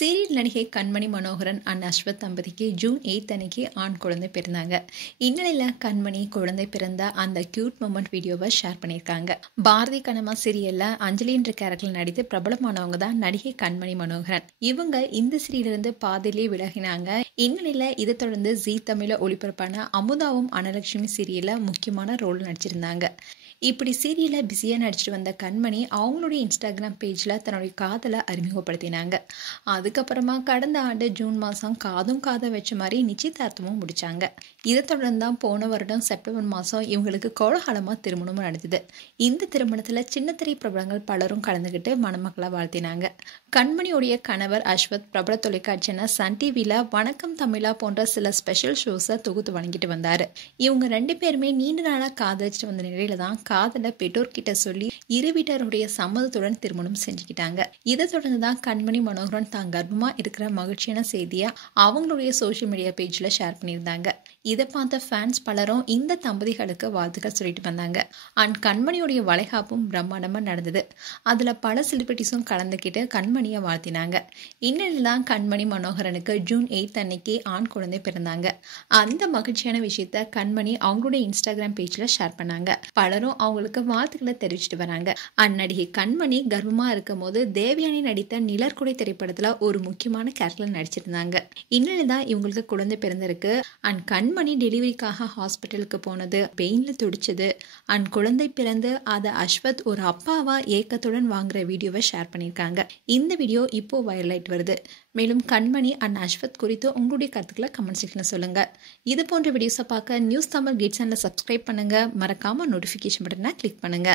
Serial நடிகை கண்மணி Manoharan and Ashwath தம்பதிக்கு June 8 அன்னைக்கு ஆண் குழந்தை பிறந்தாங்க. இந்நிலையில் கண்மணி குழந்தை பிறந்த அந்த கியூட் மொமெண்ட் வீடியோவை ஷேர் பண்ணியிருக்காங்க. பாரதி கண்ணம்மா சீரியல்ல அஞ்சலி என்ற கேரக்டர் நடித்து பிரபலமானவங்க தான் நடிகை கண்மணி மனோகரன். இவங்க இந்த சீரியலிருந்து பாதியிலே விலகினாங்க. இந்நிலையில் இதை தொடர்ந்து ஜீ தமிழ ஒளிபரப்பான அமுதாவும் அனலட்சுமி சீரியல்ல முக்கியமான ரோல் நடிச்சிருந்தாங்க. இப்படி சீரியலில் பிஸியாக நடிச்சிட்டு வந்த கண்மணி அவங்களுடைய இன்ஸ்டாகிராம் பேஜில் தன்னுடைய காதலை அறிமுகப்படுத்தினாங்க. அதுக்கப்புறமா கடந்த ஆண்டு ஜூன் மாதம் காதும் காதை வச்ச மாதிரி நிச்சயதார்த்தமும் முடிச்சாங்க. இதை தொடர்ந்து தான் போன வருடம் செப்டம்பர் மாதம் இவங்களுக்கு கோலாகலமாக திருமணமும் நடந்தது. இந்த திருமணத்தில் சின்னத்திரை பிரபலங்கள் பலரும் கலந்துக்கிட்டு மணமக்களை வாழ்த்தினாங்க. கண்மணியுடைய கணவர் அஸ்வத் பிரபல தொலைக்காட்சியான சன் டிவியில் வணக்கம் தமிழா போன்ற சில ஸ்பெஷல் ஷோஸை தொகுத்து வழங்கிட்டு வந்தார். இவங்க 2 பேருமே நீண்ட நாளாக காதலிச்சுட்டு வந்த நிலையில தான் காதலை பெற்றோர்கிட்ட சொல்லி இரு வீட்டருடைய சம்மதத்துடன் திருமணம் செஞ்சுக்கிட்டாங்க. இதை தொடர்ந்து தான் கண்மணி மனோகரன் தான் கர்ப்பமா இருக்கிற மகிழ்ச்சியான செய்தியை அவங்களுடைய சோசியல் மீடியா பேஜ்ல ஷேர் பண்ணியிருந்தாங்க. இதை பார்த்த ஃபேன்ஸ் பலரும் இந்த தம்பதிகளுக்கு வாழ்த்துக்கள் சொல்லிட்டு வந்தாங்க. அண்ட் கண்மணியுடைய வளைகாப்பும் பிரம்மாண்டமா நடந்தது. அதுல பல செலிபிரிட்டிஸும் கலந்துக்கிட்டு கண்மணியை வாழ்த்தினாங்க. இந்நிலையில் தான் கண்மணி மனோகரனுக்கு ஜூன் 8 அன்னைக்கு ஆண் குழந்தை பிறந்தாங்க. அந்த மகிழ்ச்சியான விஷயத்த கண்மணி அவங்களுடைய இன்ஸ்டாகிராம் பேஜ்ல ஷேர் பண்ணாங்க. பலரும் அவங்களுக்கு வாழ்த்துக்களை தெரிவிச்சுட்டு வராங்க. அந்நடிகை கண்மணி கர்ப்பமா இருக்கும் போது தேவயானி நடித்த நிழற்குடை திரைப்படத்துல ஒரு முக்கியமான கேரக்டர்ல நடிச்சிருந்தாங்க. இந்நிலையில் தான் இவங்களுக்கு குழந்தை பிறந்திருக்கு. அண்ட் கண்மணி டெலிவரிக்காக ஹாஸ்பிட்டலுக்கு போனது, பெயின்ல துடிச்சது, அண்ட் குழந்தை பிறந்து அதை அஸ்வத் ஒரு அப்பாவா ஏக்கத்துடன் வாங்குற வீடியோவை ஷேர் பண்ணியிருக்காங்க. இந்த வீடியோ இப்போ வைரல் ஆயிட்டு வருது. மேலும் கண்மணி அண்ட் அஸ்வத் குறித்து உங்களுடைய கருத்துக்களை கமெண்ட் செக்ஷன்ல சொல்லுங்க. இது போன்ற வீடியோஸை பார்க்க நியூஸ் தமிழ் கிட்ஸ் சேனலை சப்ஸ்கிரைப் பண்ணுங்க. மறக்காம நோட்டிஃபிகேஷன் பட்டனை கிளிக் பண்ணுங்க.